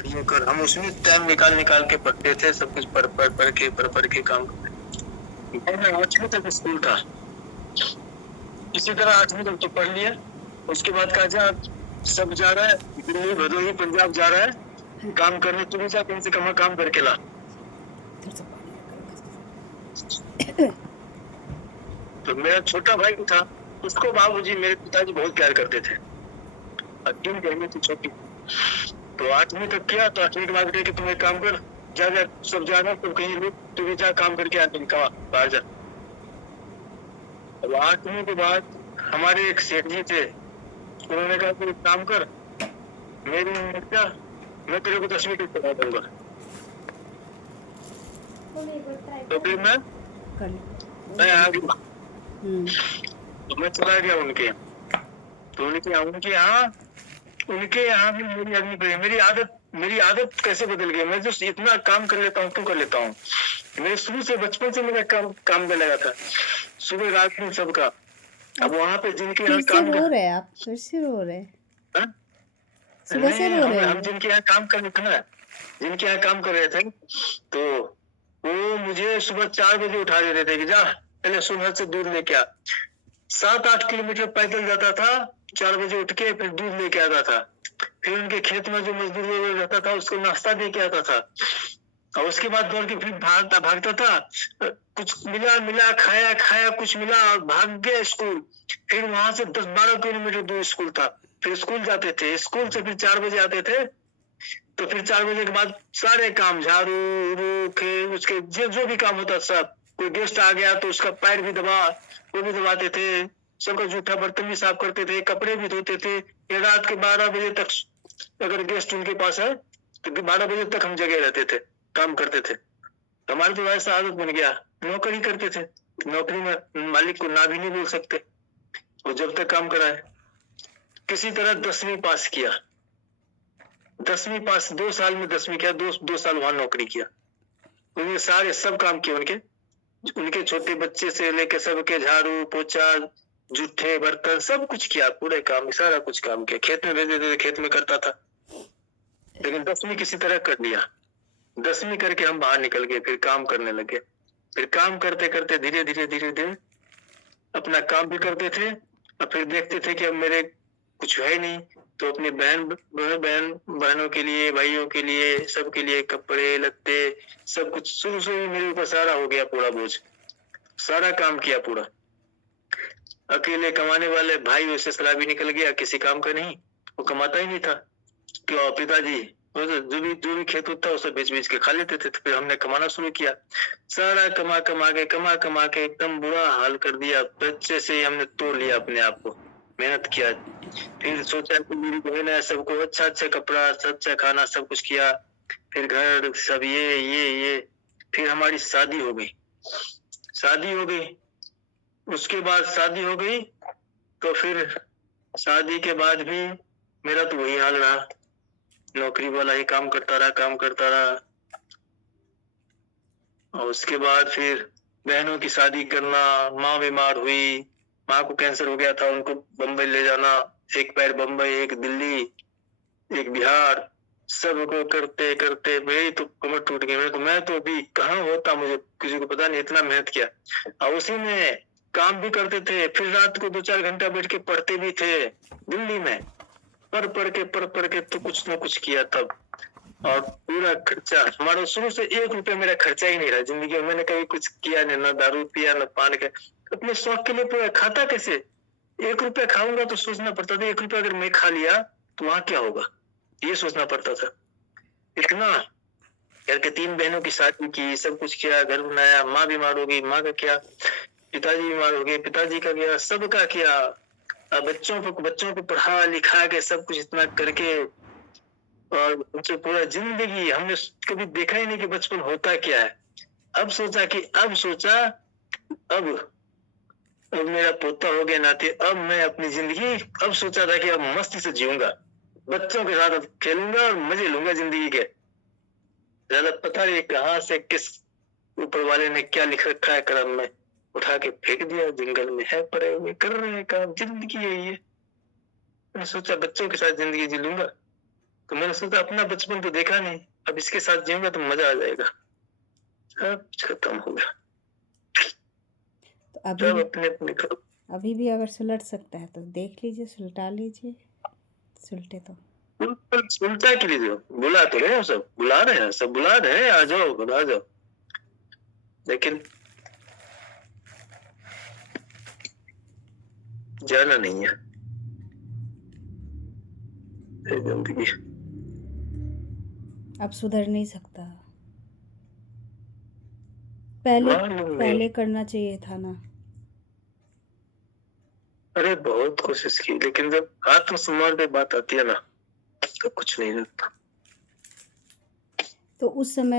खड़ी होकर हम उसमें टाइम निकाल निकाल के पढ़ते थे, सब कुछ पढ़ के काम करते। मैं 8वीं तक स्कूल था, इसी तरह 8वीं तक तो पढ़ लिया। उसके बाद कहा जा सब जा रहा है दिल्ली, भदोही, पंजाब जा रहा है काम करने, तू भी जा, कम से कम काम करके ला। तो मेरा छोटा भाई था, उसको बाबूजी मेरे पिताजी बहुत प्यार करते थे और 3 बहनें थी छोटी। तो 8वीं तक किया, तो 8वीं के बाद कहे कि तुम एक काम कर, जा जा सब जाना, तुम कहीं रुक, तू भी जा काम करके आ, तुम कहा बाहर जा। अब 8वीं के बाद हमारे एक सेठ जी थे, उन्होंने कहा तू एक काम कर, मेरी उम्र क्या, मैं तेरे को 10वीं तक पढ़ा दूंगा। तो फिर मैं आ गया, तो मैं चला गया उनके, तो उनके यहाँ भी मेरी अग्नि पड़ी। मेरी आदत कैसे बदल गई, मैं जो इतना काम कर लेता हूँ, क्यों कर लेता हूँ। मेरे शुरू से बचपन से मेरा काम में लगा था, सुबह रात में सबका। अब वहाँ पे जिनके यहाँ काम रो रहे आप, फिर से रो रहे हैं? सुबह से रो रहे हम जिनके यहाँ काम कर रहे थे, जिनके यहाँ काम कर रहे थे, तो वो मुझे सुबह 4 बजे उठा देते थे कि जा पहले सोनभद्र से दूध लेके आ। 7-8 किलोमीटर पैदल जाता था, 4 बजे उठ के फिर दूध लेके आता था। फिर उनके खेत में जो मजदूर रहता था उसको नाश्ता दे के आता था, और उसके बाद दौड़ के फिर भागता था, कुछ मिला खाया कुछ मिला और भाग गया स्कूल। फिर वहां से 10-12 किलोमीटर दूर स्कूल था, फिर स्कूल जाते थे, स्कूल से फिर 4 बजे आते थे। तो फिर 4 बजे के बाद सारे काम, झाड़ू उसके जो भी काम होता सब, कोई गेस्ट आ गया तो उसका पैर भी वो भी दबाते थे, सबका जूठा बर्तन भी साफ करते थे, कपड़े भी धोते थे। ये रात के 12 बजे तक अगर गेस्ट उनके पास है तो 12 बजे तक हम जगे रहते थे, काम करते थे। हमारे तो ऐसा आदत बन गया, नौकरी करते थे, नौकरी में मालिक को ना भी नहीं बोल सकते, वो जब तक काम कराए। किसी तरह 10वीं पास किया, 10वीं पास 2 साल में 10वीं किया, 2 साल वहां नौकरी किया। उन्हें सारे सब काम किए, उनके छोटे बच्चे से लेके सबके झाड़ू पोछा जूठे बर्तन सब कुछ किया, पूरे काम सारा कुछ काम किया। खेत में भेज देते थे, खेत में करता था, लेकिन 10वीं किसी तरह कर लिया। 10वीं करके हम बाहर निकल गए, फिर काम करने लगे। फिर काम करते करते धीरे धीरे अपना काम भी करते थे, और फिर देखते थे कि अब मेरे कुछ है नहीं, तो अपनी बहनों के लिए, भाइयों के लिए, सबके लिए कपड़े लत्ते सब कुछ शुरू से ही मेरे ऊपर सारा हो गया, पूरा बोझ, सारा काम किया पूरा। अकेले कमाने वाले भाई वैसे शराबी निकल गया, किसी काम का नहीं, वो कमाता ही नहीं था। क्यों, पिताजी जो भी खेत होता उसे बेच के खा लेते थे। तो फिर हमने कमाना शुरू किया, सारा कमा कमा के एकदम बुरा हाल कर दिया, बच्चे से हमने तोड़ लिया अपने आप को, मेहनत किया। फिर सोचा कि मेरी बहन है, सबको अच्छा कपड़ा, अच्छा खाना, सब कुछ किया। फिर घर सब ये फिर हमारी शादी हो गई। उसके बाद शादी हो गई, तो फिर शादी के बाद भी मेरा तो वही हाल रहा, नौकरी वाला ही काम करता रहा। और उसके बाद फिर बहनों की शादी करना, माँ बीमार हुई, माँ को कैंसर हो गया था, उनको बम्बई ले जाना, एक पैर बम्बई, एक दिल्ली, एक बिहार, सबको करते करते मेरी तो कमर टूट गई। मैं तो अभी कहाँ होता, मुझे किसी को पता नहीं, इतना मेहनत किया। और उसी में काम भी करते थे, फिर रात को 2-4 घंटा बैठ के पढ़ते भी थे दिल्ली में, पढ़ के तो कुछ ना कुछ किया तब। और पूरा खर्चा हमारा, शुरू से 1 रुपया मेरा खर्चा ही नहीं रहा जिंदगी में, मैंने कभी कुछ किया नहीं, ना दारू पिया ना पान का। अपने शौक के लिए पूरा खाता कैसे, 1 रुपया खाऊंगा तो सोचना पड़ता था, 1 रुपया अगर मैं खा लिया तो वहां क्या होगा, ये सोचना पड़ता था। इतना करके 3 बहनों की शादी की, सब कुछ किया, घर बनाया, माँ बीमार हो गई, माँ का क्या, पिताजी बीमार हो गए, पिताजी का क्या, सबका किया। बच्चों को पढ़ा लिखा के सब कुछ इतना करके, और बच्चों पूरा जिंदगी हमने कभी देखा ही नहीं कि बचपन होता क्या है। अब सोचा अब मेरा पोता हो गया नाते, अब मैं अपनी जिंदगी, अब सोचा था कि अब मस्ती से जीऊंगा, बच्चों के साथ खेलूंगा और मजे लूंगा जिंदगी के। ज्यादा पता नहीं कहाँ से किस ऊपर वाले ने क्या लिख रखा है कलम में, उठा के फेंक दिया, जंगल में है पड़े हुए, कर रहे हैं काम, जिंदगी है ये। मैंने सोचा बच्चों के साथ जिंदगी जी लूंगा, तो मैंने सोचा अपना बचपन तो देखा नहीं, अब इसके साथ जीऊंगा तो मजा आ जाएगा। सब कुछ खत्म हो गया, तो अभी सब भी अपने अपने करो। अभी भी अगर सुलट सकता है तो देख लीजिए, सुलटा लीजिए। सुलटे तो सुनता के लिए बुला तो रहे हो, सब बुला रहे हैं, सब बुला रहे हैं, आ जाओ आ जाओ, लेकिन जाना नहीं है। ये जिंदगी अब सुधर नहीं सकता। पहले मालूम नहीं। पहले करना चाहिए था ना। अरे बहुत कोशिश की, लेकिन जब आत्मसम्मान पे बात आती है ना, तो कुछ नहीं रहता। तो उस समय